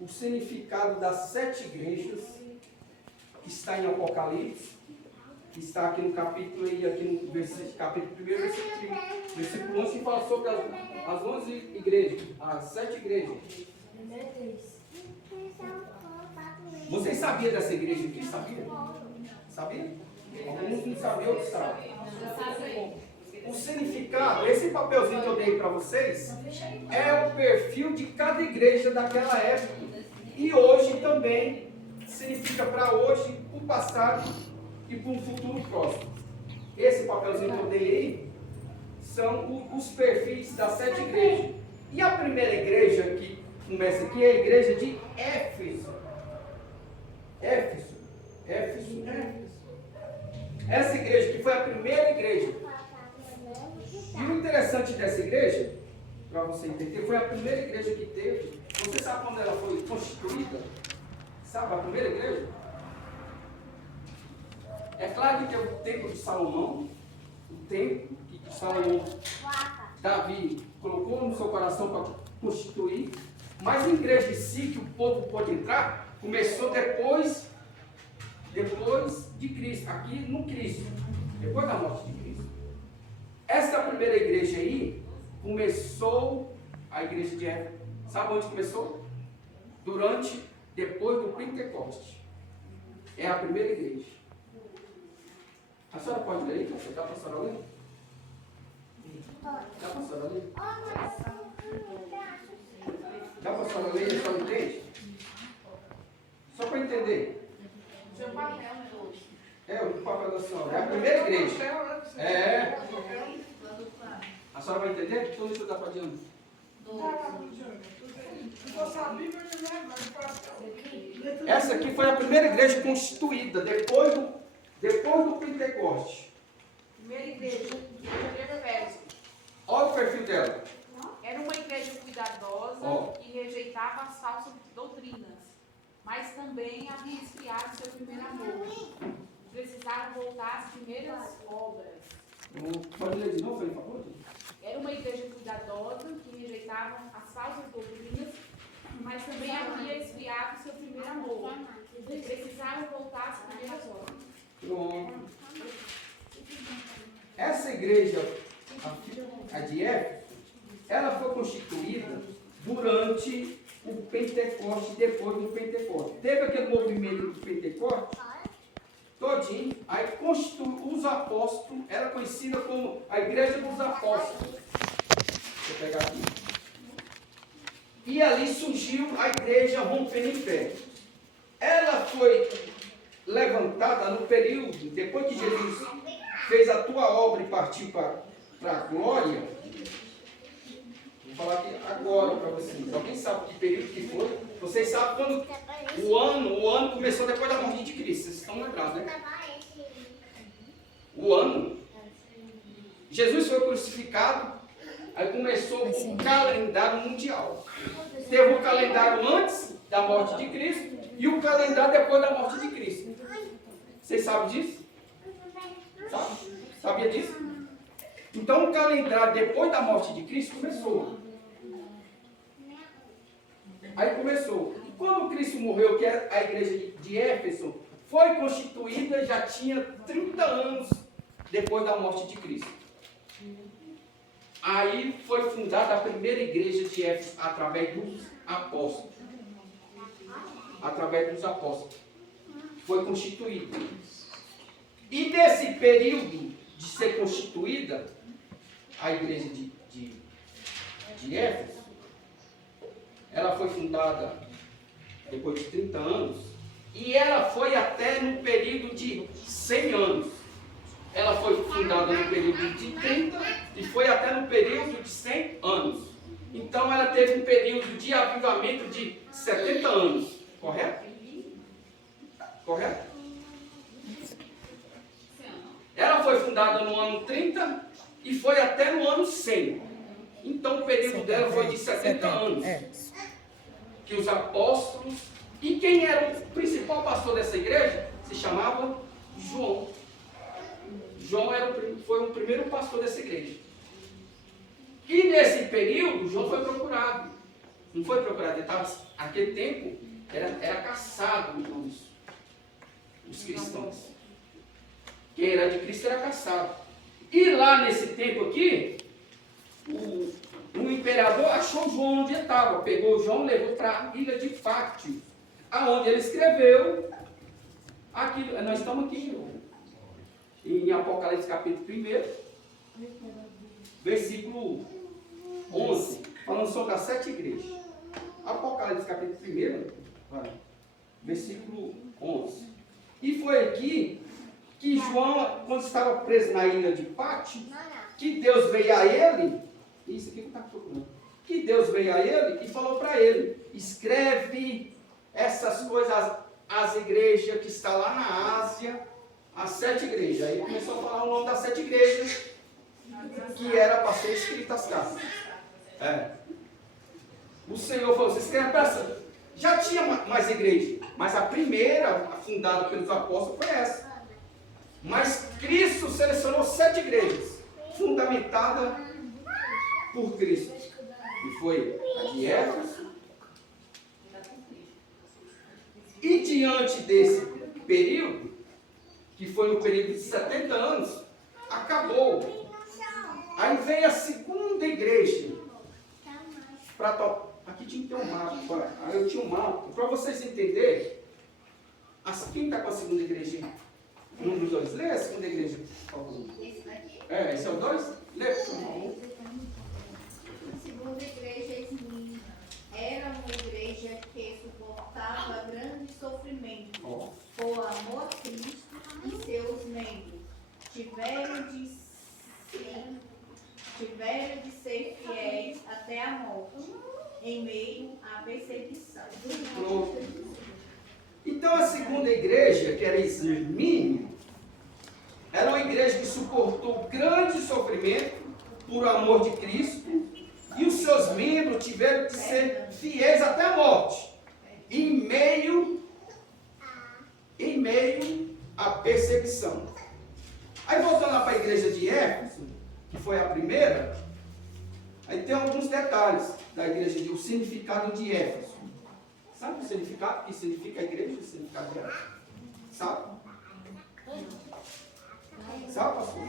o significado das 7 igrejas que está em Apocalipse, que está aqui no capítulo, e aqui no capítulo 1, versículo 11, que fala sobre as 11 igrejas, as 7 igrejas. Vocês sabiam dessa igreja aqui? Sabia? Alguns não sabiam, outros sabem. O significado, esse papelzinho que eu dei para vocês, é o perfil de cada igreja daquela época. E hoje também significa para hoje, para o passado e para um futuro próximo. Esse papelzinho que eu dei aí são os perfis das 7 igrejas. E a primeira igreja que começa aqui é a igreja de Éfeso. Éfeso. Essa igreja que foi a primeira igreja. E o interessante dessa igreja, para você entender, foi a primeira igreja que teve. Você sabe quando ela foi constituída? Sabe a primeira igreja? É claro que tem o templo de Salomão, o templo que Salomão, Davi, colocou no seu coração para constituir, mas a igreja em si, que o povo pôde entrar, começou depois de Cristo, aqui no Cristo, depois da morte de Cristo. Essa primeira igreja aí, começou a igreja de Éfeso. Sabe onde começou? Depois do Pentecoste. É a primeira igreja. A senhora pode ler aí? Dá para a senhora ler? Dá para a senhora ler? Dá para a senhora ler? A senhora entende? Só para entender. Seu papel, o papel da senhora. É a primeira igreja. A senhora vai entender? Então deixa eu dar para diante. Essa aqui foi a primeira igreja constituída depois do Pentecoste. Primeira igreja, primeiro verso. Olha o perfil dela. Era uma igreja cuidadosa e rejeitava as falsas doutrinas, mas também havia esfriado seu primeiro amor. Precisaram voltar às primeiras obras. Pode ler de novo, por favor? Era uma igreja cuidadosa que rejeitava as falsas doutrinas, mas também havia esfriado seu primeiro amor. Precisaram voltar às primeiras obras. Pronto. Essa igreja, a de Éfeso, ela foi constituída durante o Pentecoste, depois do Pentecoste. Teve aquele movimento do Pentecoste todinho, aí constituiu os apóstolos, era conhecida como a igreja dos apóstolos. Deixa eu pegar aqui. E ali surgiu a igreja rompendo em pé. Ela foi levantada no período, depois que Jesus fez a tua obra e partiu para a glória. Vou falar aqui agora para vocês. Alguém sabe que período que foi? Vocês sabem quando o ano começou depois da morte de Cristo. Vocês estão lembrados, né? O ano. Jesus foi crucificado, aí começou o calendário mundial. Teve o calendário antes da morte de Cristo e o calendário depois da morte de Cristo. Vocês sabem disso? Sabe? Sabia disso? Então o calendário depois da morte de Cristo começou. Aí começou. E quando Cristo morreu, que a igreja de Éfeso foi constituída, já tinha 30 anos depois da morte de Cristo. Aí foi fundada a primeira igreja de Éfeso através dos apóstolos. Através dos apóstolos. Foi constituída. E nesse período de ser constituída, a igreja de Éfeso, ela foi fundada depois de 30 anos, e ela foi até no período de 100 anos. Ela foi fundada no período de 30 e foi até no período de 100 anos. Então ela teve um período de avivamento de 70 anos. Correto? Correto? Ela foi fundada no ano 30 e foi até no ano 100. Então o período dela foi de 70 anos. Que os apóstolos... E quem era o principal pastor dessa igreja? Se chamava João. João foi o primeiro pastor dessa igreja. E nesse período, João foi procurado. Não foi procurado, ele estava, naquele tempo, era caçado os cristãos. Quem era de Cristo era caçado. E lá nesse tempo aqui, o imperador achou João onde estava, pegou João e levou para a ilha de Pátio, aonde ele escreveu aqui. Nós estamos aqui em Apocalipse capítulo 1, versículo 11, falando sobre as 7 igrejas. Apocalipse capítulo 1, versículo 11. E foi aqui que João, quando estava preso na ilha de Pátio, que Deus veio a ele, isso aqui que está procurando, que Deus veio a ele e falou para ele: escreve essas coisas às igrejas que estão lá na Ásia, as 7 igrejas. Aí começou a falar o nome das 7 igrejas, que era para ser escritas as cartas. O Senhor falou: você escreve para essa. Já tinha mais igrejas, mas a primeira, fundada pelos apóstolos, foi essa. Mas Cristo selecionou 7 igrejas, fundamentadas por Cristo. E foi a de Éfeso. E diante desse período, que foi no período de 70 anos, acabou. Aí veio a segunda igreja. Aqui tinha que ter um mapa. Aí eu tinha um mapa. Para vocês entenderem, quem está com a segunda igreja? Número 2. Lê a segunda igreja, por favor. Esse daqui? Esse é o 2? Lê, por favor. A segunda igreja Esmirna era uma igreja que suportava grande sofrimento por amor a Cristo e seus membros. Tiveram de ser fiéis até a morte, em meio à perseguição. Então a segunda igreja, que era Esmirna, era uma igreja que suportou grande sofrimento por amor de Cristo, e os seus membros tiveram de ser fiéis até a morte, em meio à perseguição. Aí voltando lá para a igreja de Éfeso, que foi a primeira, aí tem alguns detalhes da igreja, o significado de Éfeso. Sabe o significado? O que significa a igreja? O significado de Éfeso? Sabe? Sabe, pastor?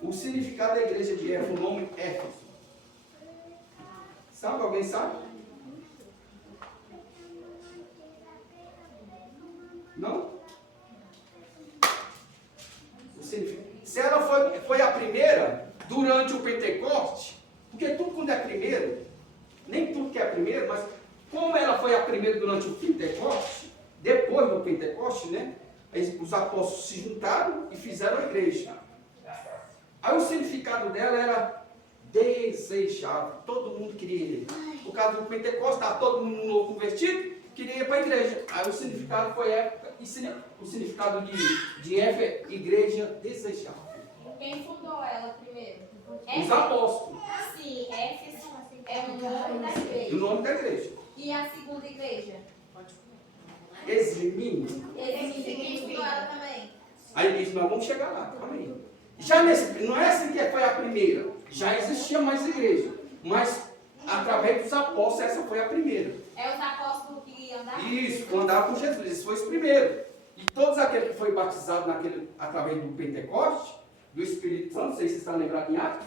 O significado da igreja de Éfeso, o nome Éfeso. Sabe? Alguém sabe? Não? O significado. Se ela foi a primeira durante o Pentecoste, porque tudo quando é primeiro, nem tudo que é primeiro, mas como ela foi a primeira durante o Pentecoste, depois do Pentecoste, né? Os apóstolos se juntaram e fizeram a igreja. Aí o significado dela era desejável. Todo mundo queria ir. Por causa do Pentecostes, estava todo mundo novo convertido, queria ir para a igreja. Aí o significado foi época, o significado de Éfeso é igreja desejável. Quem fundou ela primeiro? Os apóstolos. Sim, Éfeso é o nome da igreja. O nome da igreja. E a segunda igreja? Esmirna. Quem fundou ela também? Aí diz, nós vamos chegar lá, calma aí. Já não é assim que foi a primeira. Já existia mais igreja. Mas através dos apóstolos, essa foi a primeira. É os apóstolos que andavam? Isso, andavam com Jesus. Esse foi os primeiros. E todos aqueles que foram batizados através do Pentecoste, do Espírito Santo, não sei se vocês estão lembrados em Atos,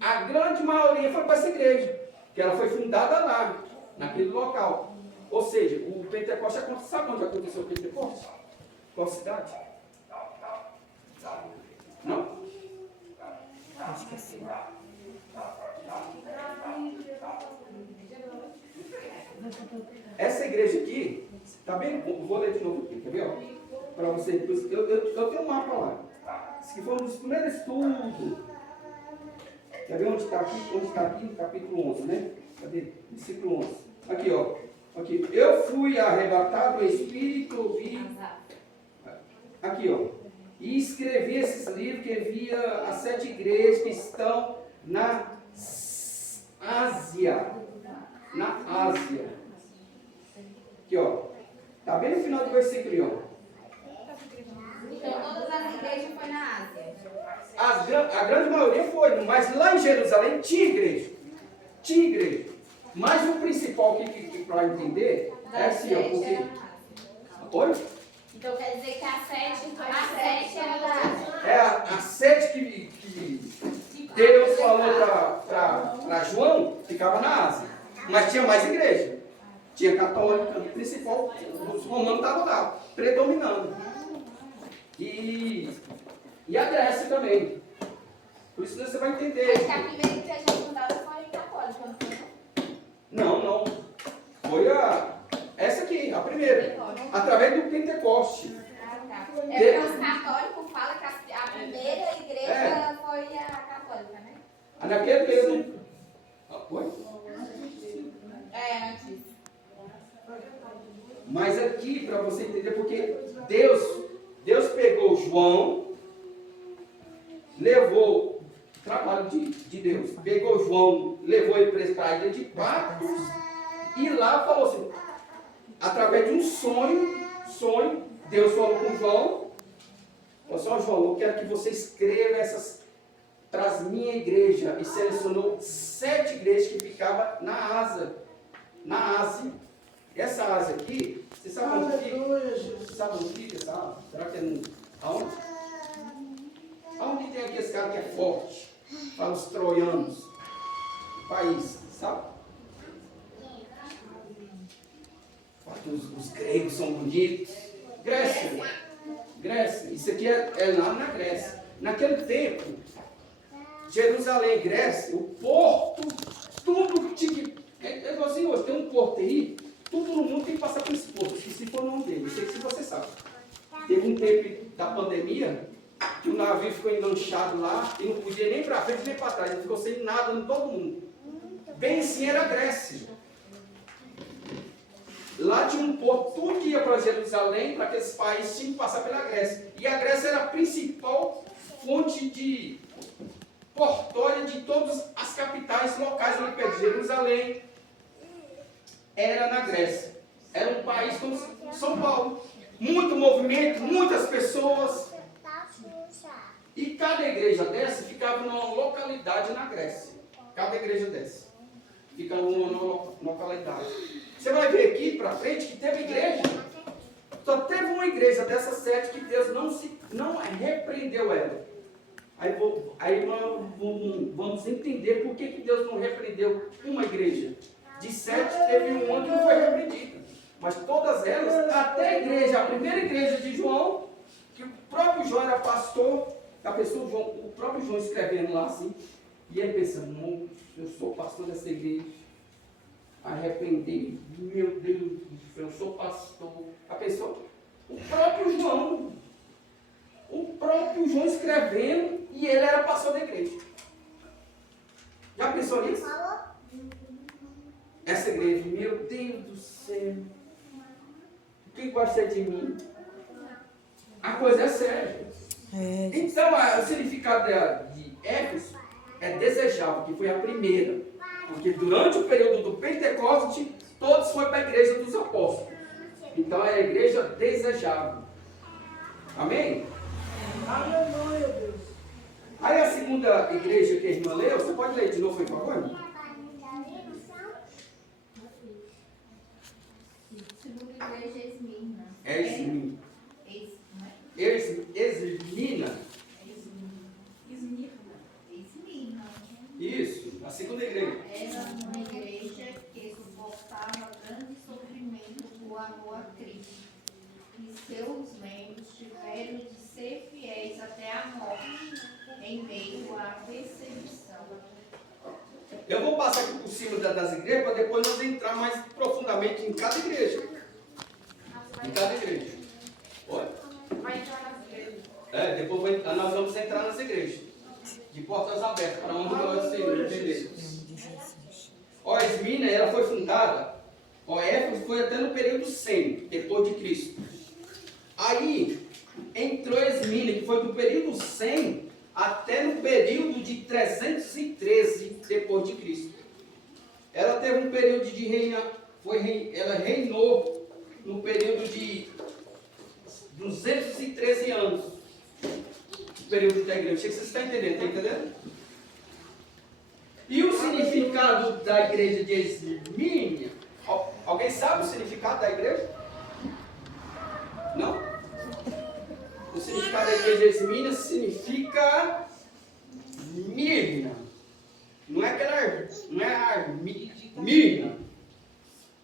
a grande maioria foi para essa igreja, que ela foi fundada lá, naquele local. Ou seja, o Pentecoste aconteceu. Sabe onde aconteceu o Pentecoste? Qual cidade? Não? Acho que sim. Essa igreja aqui, tá bem? Vou ler de novo aqui, quer ver? Para você. Eu tenho um mapa lá. Esse aqui foi um dos primeiros estudos. Quer ver onde está aqui? Onde está aqui? Capítulo 11, né? Cadê? Versículo 11. Aqui, ó. Aqui. Eu fui arrebatado do Espírito e... Aqui, ó. E escrevi esses livros que envia as 7 igrejas que estão na Ásia. Na Ásia. Aqui, ó. Está bem no final do versículo, ó. Então todas as igrejas foi na Ásia. a grande maioria foi, mas lá em Jerusalém tinha igreja. Tinha igreja. Mas o principal que para entender é assim, ó, porque... Oi? Então quer dizer que a sede era da... É a sede que Deus falou para João, ficava na Ásia. Mas tinha mais igreja. Tinha católica, principal, os romanos estavam lá, predominando. E a Grécia também. Por isso você vai entender. Acho que a primeira igreja fundada foi católica, não foi? Não. Foi essa aqui, a primeira. Através do Pentecoste. Ah, tá. É porque os católicos falam que a primeira igreja foi a católica, né? Naquele período. Oi? Antes. Mas aqui, para você entender, porque Deus pegou João, levou, trabalho de Deus, pegou João, levou ele para a ilha de Patmos, e lá falou assim, através de um sonho, Deus falou com João, falou assim, João, eu quero que você escreva para a minha igreja, e selecionou 7 igrejas que ficavam na Ásia. Essa Ásia aqui, você sabe onde fica? Sabe onde fica essa Ásia? Será que é aonde? Aonde tem aqui esse cara que é forte? Para os troianos. País, sabe? Os gregos são bonitos. Grécia. Isso aqui é lá na Grécia. Naquele tempo, Jerusalém, Grécia, o porto, tudo tinha. É igual assim hoje, tem um porto aí, tudo no mundo tem que passar por esse porto. Eu esqueci foi o nome dele, não sei se você sabe. Teve um tempo da pandemia que o navio ficou enganchado lá e não podia nem para frente nem para trás, ele ficou sem nada em todo mundo. Bem assim era a Grécia. Lá tinha um porto, tudo que ia para Jerusalém, para aqueles países, tinha que passar pela Grécia. E a Grécia era a principal fonte de portória de todas as capitais locais ali perto de Jerusalém. Era na Grécia. Era um país como São Paulo. Muito movimento, muitas pessoas. E cada igreja dessa ficava numa localidade na Grécia. Cada igreja dessa. Ficava numa localidade. Você vai ver aqui para frente que teve igreja. Só teve uma igreja dessas 7 que Deus não repreendeu ela. Aí nós vamos entender por que Deus não repreendeu uma igreja. De 7 teve uma que não foi repreendida. Mas todas elas, até a igreja, a primeira igreja de João, que o próprio João era pastor, o próprio João escrevendo lá assim, e ele pensando, não, eu sou pastor dessa igreja, arrependi, meu Deus do céu, eu sou pastor. A pessoa, o próprio João escrevendo, e ele era pastor da igreja. Já pensou nisso? Essa igreja, meu Deus do céu, quem gosta de mim? A coisa é séria. Então, o significado de Éfeso é desejável, que foi a primeira. Porque durante o período do Pentecoste, todos foram para a igreja dos apóstolos. Então, é a igreja desejável. Amém? Aleluia, Deus. Aí a segunda igreja que a irmã leu, você pode ler de novo, por favor? Segunda igreja Esmirna. Esmirna. Esmirna. Isso, a segunda igreja. Era uma igreja que suportava grande sofrimento por amor a Cristo. E seus membros tiveram de ser fiéis até a morte, em meio à perseguição. Eu vou passar aqui por cima das igrejas para depois nós entrar mais profundamente em cada igreja. Em cada igreja. Olha. Vai entrar nas igrejas. Depois nós vamos entrar nas igrejas. De portas abertas, para onde nós entendemos. Ó, Esmirna, ela foi fundada. Ó, Éfeso foi até no período 100, depois de Cristo. Aí, entrou Esmirna, que foi do período 100 até no período de 313 depois de Cristo. Ela teve um período de ela reinou no período de 213 anos. período da igreja. Sei que vocês estão entendendo, está entendendo? E o significado da igreja de Esmirna? Alguém sabe o significado da igreja? Não? O significado da igreja de Esmirna significa Mirna. Não é aquela, não é a Mirna.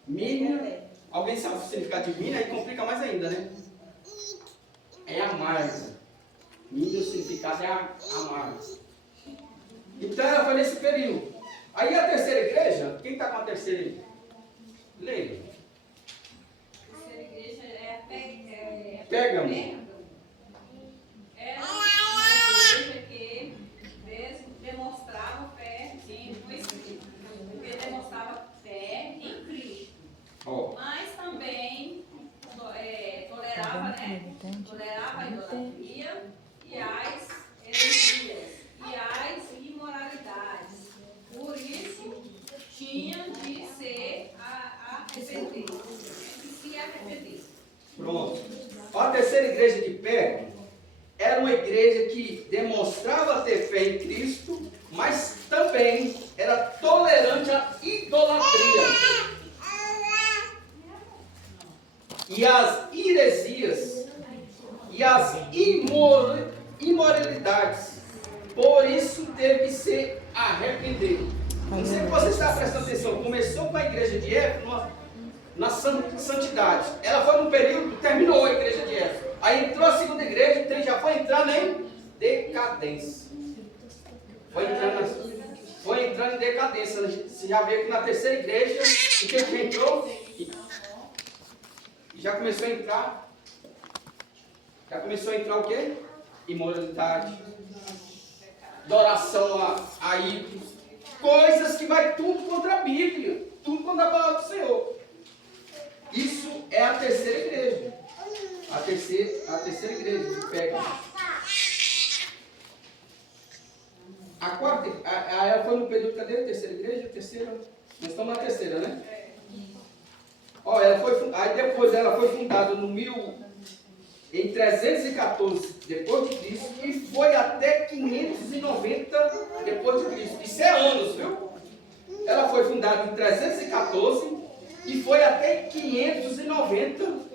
Mirna. Alguém sabe o significado de Mirna? Aí complica mais ainda, né? É amarga. Mirna, o significado é amarga. Então ela foi nesse período. Aí a terceira igreja, quem está com a terceira igreja? Leia. A terceira igreja é Pérgamo. Era uma igreja que demonstrava fé, sim, foi escrito, porque demonstrava fé em Cristo, mas também tolerava, né? Tolerava a idolatria e as heresias e as imoralidades. Por isso, tinha de ser arrepender, se arrepender. Pronto. A terceira igreja de Pérgamo era uma igreja que demonstrava ter fé em Cristo, mas também era tolerante à idolatria. E as heresias e as imoralidades. Por isso teve que se arrepender. Não sei se você está prestando atenção. Começou com a igreja de Éfeso na santidade. Ela foi num período, terminou a igreja de Éfeso. Aí entrou a segunda igreja, então já foi entrando em decadência. Foi entrando em decadência. Você já vê que na terceira igreja, o que entrou? Já começou a entrar. Já começou a entrar o quê? Imoralidade. Adoração a ídolos. Coisas que vai tudo contra a Bíblia. Tudo contra a palavra do Senhor. Isso é a terceira igreja. A terceira igreja de Pérgamo. A quarta, ela foi no período, cadê a terceira igreja? Nós estamos na terceira, né? Ó, aí depois ela foi fundada em 314 depois de Cristo e foi até 590 depois de Cristo. Isso é anos, viu? Ela foi fundada em 314 e foi até 590.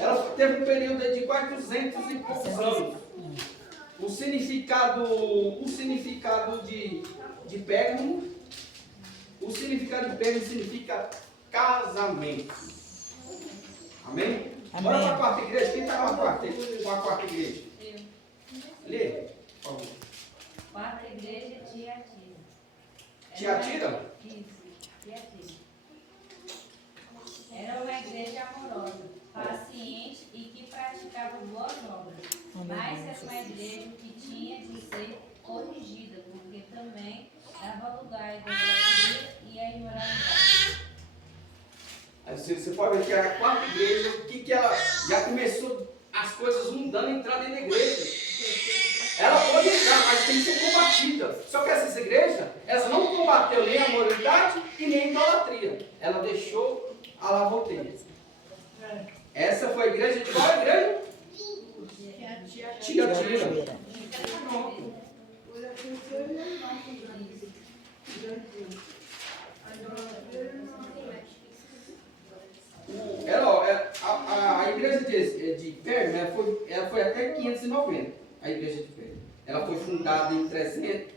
Ela teve um período de quase 200 e poucos anos. O significado de Pérgamo, significa casamento. Amém? Amém. Bora para a quarta igreja. Quem está com a quarta igreja? Lê, por favor. Quarta igreja, Tiatira. Tiatira? Isso, Tiatira. Era uma igreja amorosa, paciente e que praticava boas obras. Mas era uma igreja que tinha de ser corrigida, porque também dava lugar à idolatria e à imoralidade. Você pode ver que a quarta igreja, que ela já começou as coisas mundanas a entrar dentro da igreja. Ela pode entrar, mas tem que ser combatida. Só que essas igrejas, elas não combateu nem a moralidade e nem a idolatria. Ela deixou a lavoteira. Essa foi a igreja de qual igreja? Tiatira. Pronto. A igreja de Pérgamo, ela foi até 590, a igreja de Pérgamo. Ela foi fundada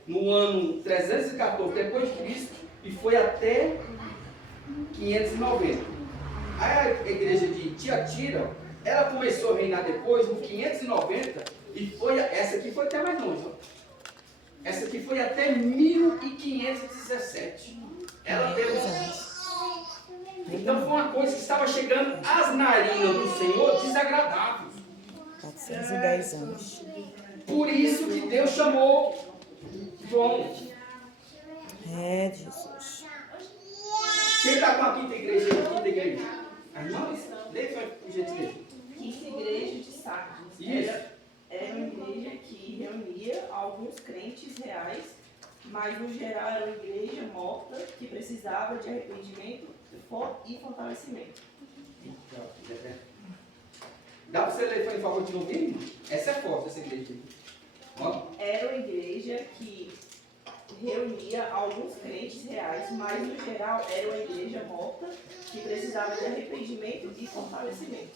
no ano 314 depois de Cristo e foi até 590. A igreja de Tiatira, ela começou a reinar depois, no 590, e essa aqui foi até mais longe. Ó. Essa aqui foi até 1517. Ela teve Então foi uma coisa que estava chegando às narinas do Senhor desagradável. 410 anos. Por isso que Deus chamou João. É, Jesus. Quem está com a quinta igreja? A irmã? Lê, por gentileza. Quinta igreja de Sardes. Isso. Era uma igreja que reunia alguns crentes reais, mas no geral era uma igreja morta que precisava de arrependimento e fortalecimento. Dá para você ler, por favor, de novo, irmão? Essa é forte, essa igreja. Era uma igreja que reunia alguns crentes reais, mas no geral era uma igreja morta que precisava de arrependimento e fortalecimento.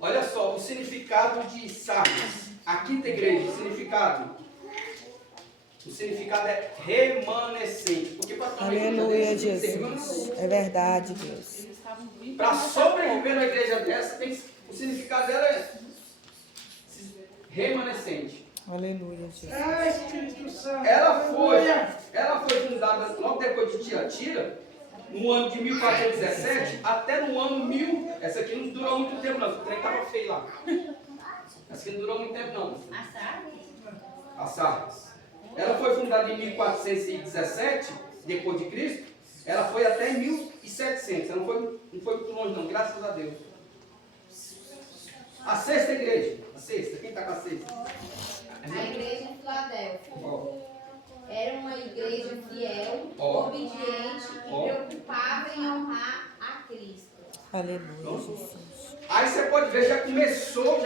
Olha só, o significado de Sardes. A quinta igreja, o significado é remanescente. Porque para Aleluia, Jesus. É verdade, Deus. Para sobreviver na igreja dessa, o significado dela é remanescente. Aleluia, Jesus. Ah, Espírito Santo. Ela foi fundada logo depois de Tiatira, no ano de 1417, até no ano 1000. Essa aqui não durou muito tempo, não. O trem estava feio lá. Essa aqui não durou muito tempo, não. A Sardes. Ela foi fundada em 1417, depois de Cristo. Ela foi até 1700. Ela não foi muito longe, não. Graças a Deus. A sexta igreja. A sexta. Quem está com a sexta? A igreja em Filadélfia. Ó. Era uma igreja fiel, Ó. obediente e Ó. preocupada em honrar a Cristo. Aleluia, Jesus. Aí você pode ver, já começou,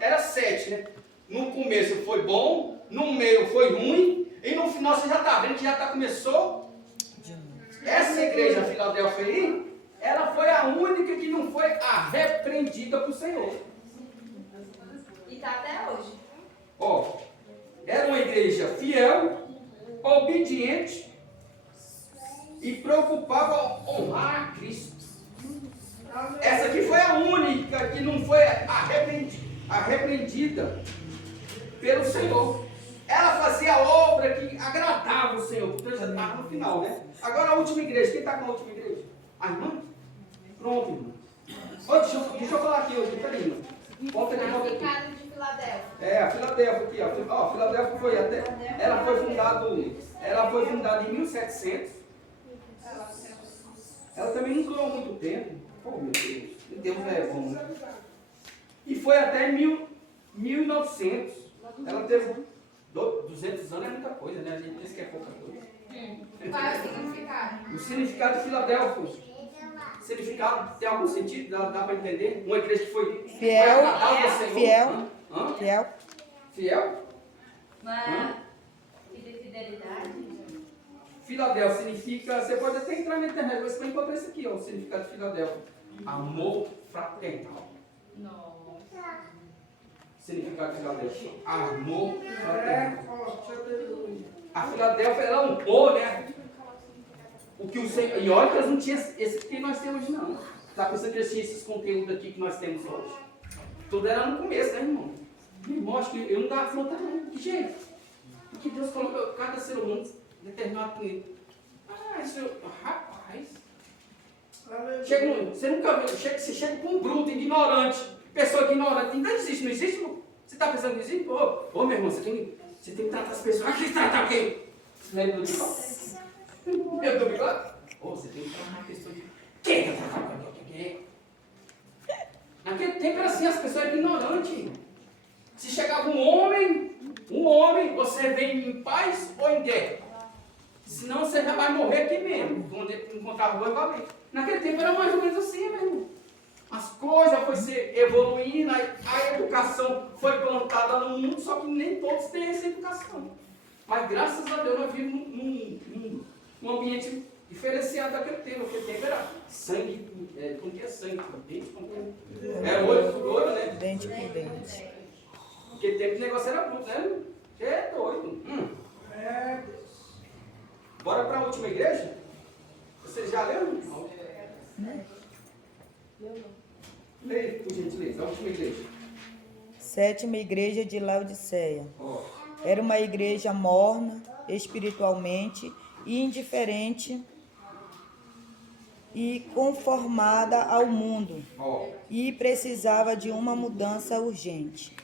era 7, né? No começo foi bom, no meio foi ruim, e no final você já está vendo que começou. Essa igreja Filadélfia aí, ela foi a única que não foi arrepreendida por Senhor. E está até hoje. Ó, era uma igreja fiel, obediente e preocupava em honrar a Cristo. Essa aqui foi a única que não foi arrepreendida pelo Senhor. Ela fazia a obra que agradava o Senhor, porque já estava no final, né? Agora a última igreja, quem está com a última igreja? A irmã? Pronto, irmã. Ó, deixa eu falar aqui hoje, peraí, irmã. Volta aqui, volta aqui. Significado de Filadélfia. É, a Filadélfia aqui, ó. Filadélfia foi até. Ela foi fundada em 1700. Ela também não durou muito tempo. Oh, meu Deus. Deus é bom, né? E foi até 1900. Ela teve 200 anos, é muita coisa, né? A gente diz que é pouca coisa. Qual é o significado? O significado de Filadélfia. O significado tem algum sentido? Dá para entender? Uma igreja que foi Fiel, agradada ao Senhor. fiel. Hã? Fiel. Fiel? Fidelidade? Filadélfia significa, você pode até entrar na internet, mas você vai encontrar isso aqui, ó, o significado de Filadélfia. Amor fraternal. Significado de Filadélfia. Amor fraternal. A Filadélfia era um povo, né? O que o Senhor, e olha que eles não tinham esse que nós temos hoje, não. Está pensando que eles tinham esses conteúdos aqui que nós temos hoje? Tudo era no começo, né, irmão? Irmão, acho que eu não estava afrontando, não. Que jeito? Porque Deus colocou cada ser humano determinado com ele. Isso, rapaz. Você nunca viu, você chega com um bruto, ignorante, pessoa ignorante, ainda existe, não existe? Irmão? Você está pensando que existe? Ô, meu irmão, você tem que tratar as pessoas. Aqui tratar quem? Você lembra do bigode? Eu do bigode? Você tem que tratar a pessoa de quem? Naquele tempo era assim, as pessoas eram ignorantes. Se chegava um homem, você vem em paz ou em guerra? Senão você já vai morrer aqui mesmo, quando encontrar rua valente. Naquele tempo era mais ou menos assim, meu irmão. As coisas foram se evoluindo, a educação foi plantada no mundo, só que nem todos têm essa educação. Mas graças a Deus nós vivemos num ambiente diferenciado daquele tempo. Aquele tempo era sangue, como que é sangue? Dente com dente. É olho por olho, né? Dente por dente. Porque tempo o negócio era bruto, né? Você é doido. Bora para a última igreja? Vocês já leram? Leia, por gentileza, a última igreja. Sétima igreja de Laodiceia. Ó, Era uma igreja morna, espiritualmente e indiferente e conformada ao mundo, ó. e precisava de uma mudança urgente.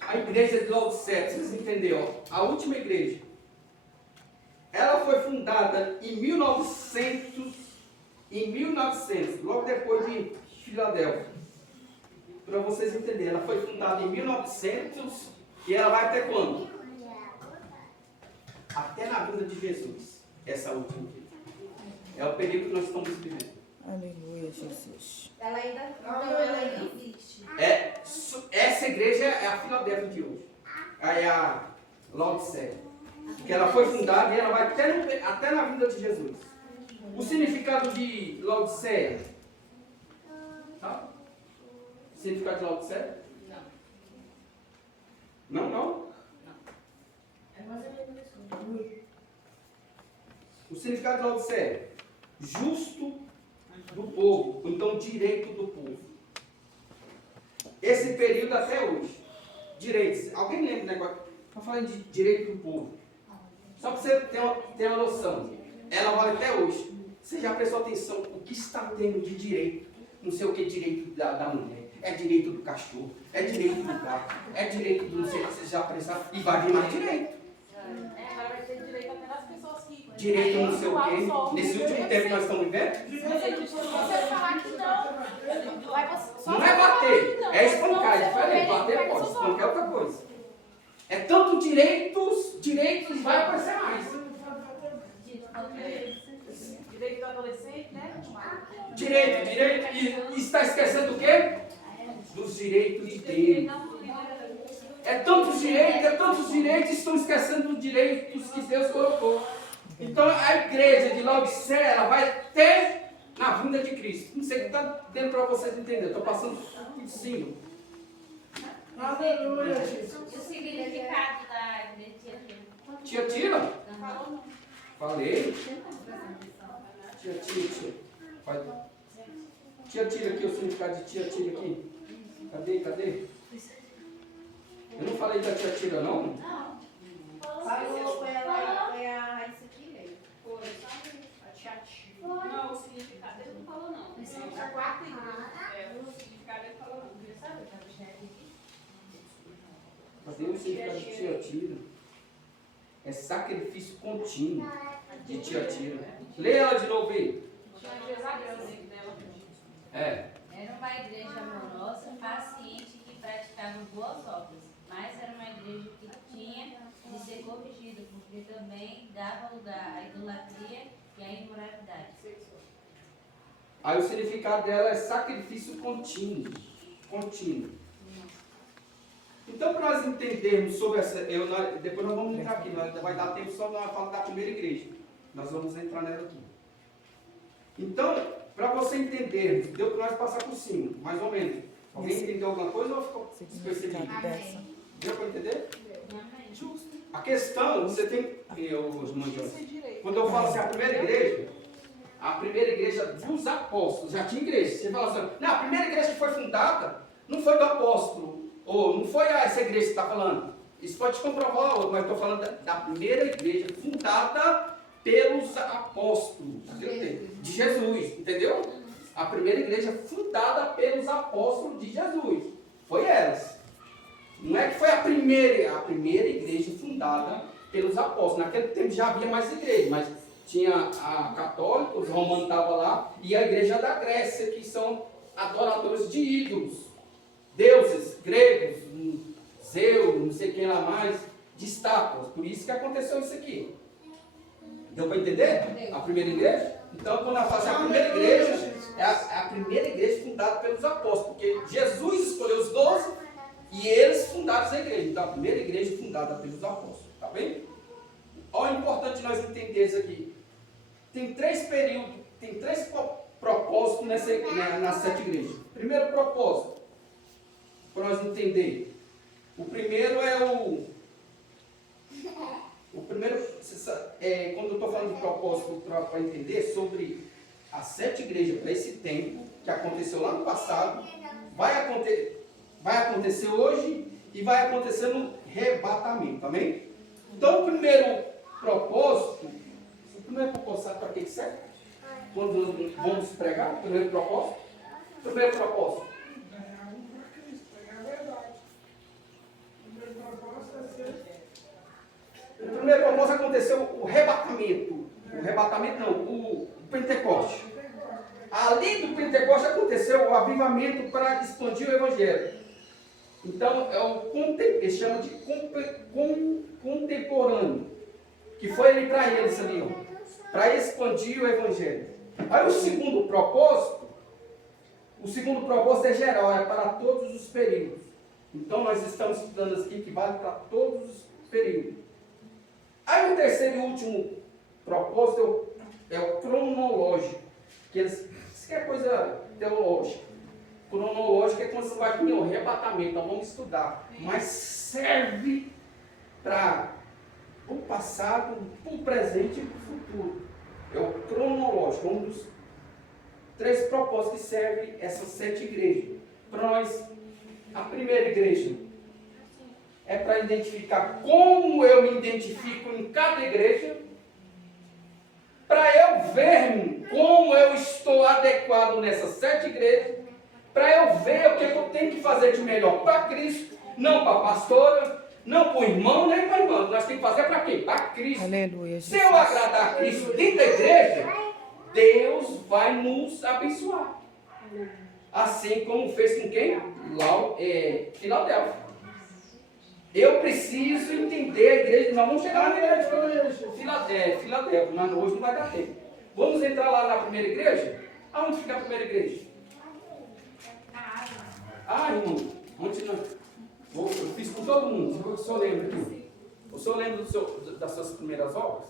A igreja de Laodiceia, vocês entenderam? Ó, a última igreja. Ela foi fundada em 1900, logo depois de Filadélfia. Para vocês entenderem, ela foi fundada em 1900 e ela vai até quando? Até na vinda de Jesus. Essa última igreja. É o período que nós estamos vivendo. Aleluia, Jesus. Ela ainda existe. Essa igreja é a Filadélfia de hoje. É a Laodiceia. Que ela foi fundada e ela vai até na vinda de Jesus. O significado de Laodiceia? Tá? O significado de Laodiceia? Não? O significado de Laodiceia? Justo do povo, então direito do povo. Esse período até hoje. Direitos. Alguém lembra do negócio? Estou falando de direito do povo. Só para você ter uma noção. Ela vale até hoje. Você já prestou atenção o que está tendo de direito? Não sei o que é direito da mulher. É direito do cachorro. É direito do gato. É direito do não sei o que. Você já prestou. E vai vir mais direito. Agora vai ter direito até das pessoas que... Direito não sei o quê. Nesse último tempo que nós estamos vivendo. Se você falar que não, Não é bater. É espancar. É diferente. Bater pode. Espancar é outra coisa. É tanto direitos vai aparecer mais. Direito do adolescente, né? Direito. E está esquecendo do quê? Dos direitos de Deus. É tantos direitos, estão esquecendo dos direitos que Deus colocou. Então a igreja de Laodiceia, ela vai ter na vinda de Cristo. Não sei o que está dando para vocês entenderem. Estou passando por cima. Aleluia, Jesus. E o significado da igreja? Tiatira? Falei. Tiatira aqui, o significado de Tiatira aqui. Cadê? Eu não falei da Tiatira, não? Falou, foi a Raíssa que veio. Não, o significado ele não falou, não. A quarta igreja. O significado ele falou, não. Você sabe? Cadê o significado de Tiatira? É sacrifício contínuo de Tiatira. Leia ela de novo aí. Tinha Jezabel dentro dela. Era uma igreja amorosa, paciente e que praticava boas obras, mas era uma igreja que tinha de ser corrigida, porque também dava lugar à idolatria e à imoralidade. Aí o significado dela é sacrifício contínuo. Então, para nós entendermos sobre essa... depois nós vamos entrar aqui, vai dar tempo só para falar da primeira igreja. Nós vamos entrar nela aqui. Então, para você entender, deu para nós passar por cima, mais ou menos. Alguém entendeu alguma coisa ou ficou despercebido? Deu para entender? Justo. A questão, você tem... Quando eu falo assim, a primeira igreja dos apóstolos, já tinha igreja. Você fala assim, não, a primeira igreja que foi fundada não foi do apóstolo, ou não foi essa igreja que você está falando. Isso pode comprovar outra, mas estou falando da primeira igreja fundada pelos apóstolos de Jesus, entendeu? A primeira igreja fundada pelos apóstolos de Jesus. Foi elas. Não é que foi a primeira igreja fundada pelos apóstolos. Naquele tempo já havia mais igrejas, mas tinha a católica, os romanos estavam lá, e a igreja da Grécia, que são adoradores de ídolos, deuses gregos, Zeus, não sei quem lá mais, de estátuas. Por isso que aconteceu isso aqui. Deu para entender? A primeira igreja? Então, quando ela fala a primeira igreja, é a primeira igreja fundada pelos apóstolos, porque Jesus escolheu os 12 e eles fundaram essa igreja. Então, a primeira igreja fundada pelos apóstolos. Tá bem? Olha o importante nós entender isso aqui. Tem 3 períodos, tem 3 propósitos nas 7 igrejas. Primeiro propósito, para nós entender. O primeiro é quando eu estou falando de propósito para entender sobre as 7 igrejas para esse tempo, que aconteceu lá no passado, vai acontecer hoje e vai acontecer no arrebatamento, amém? Então o primeiro propósito, sabe para que serve? Quando vamos pregar, o primeiro propósito? O primeiro propósito aconteceu o arrebatamento. O arrebatamento não, o Pentecoste. Ali do Pentecoste aconteceu o avivamento para expandir o Evangelho. Então, eles chamam de contemporâneo. Que foi ali para eles ali, para expandir o Evangelho. Aí o segundo propósito é geral, é para todos os períodos. Então nós estamos estudando aqui que vale para todos os períodos. Aí o terceiro e último propósito é o cronológico, isso que é coisa teológica. Cronológico é quando você vai vir o arrebatamento, então vamos estudar. Mas serve para o passado, para o presente e para o futuro. É o cronológico, um dos 3 propósitos que serve essas 7 igrejas. Para nós, a primeira igreja é para identificar como eu me identifico em cada igreja, para eu ver como eu estou adequado nessas 7 igrejas, para eu ver o que eu tenho que fazer de melhor para Cristo, não para a pastora, não para o irmão, nem para a irmã. Nós temos que fazer para quê? Para Cristo. Aleluia, Se eu agradar a Cristo dentro da igreja, Deus vai nos abençoar. Assim como fez com quem? Filadélfia. Eu preciso entender a igreja. Nós vamos chegar na igreja de Filadélfia, mas hoje não vai dar tempo. Vamos entrar lá na primeira igreja? Aonde fica a primeira igreja? Irmão, onde nós... Eu fiz com todo mundo, o senhor lembra aqui? O senhor lembra das suas primeiras obras?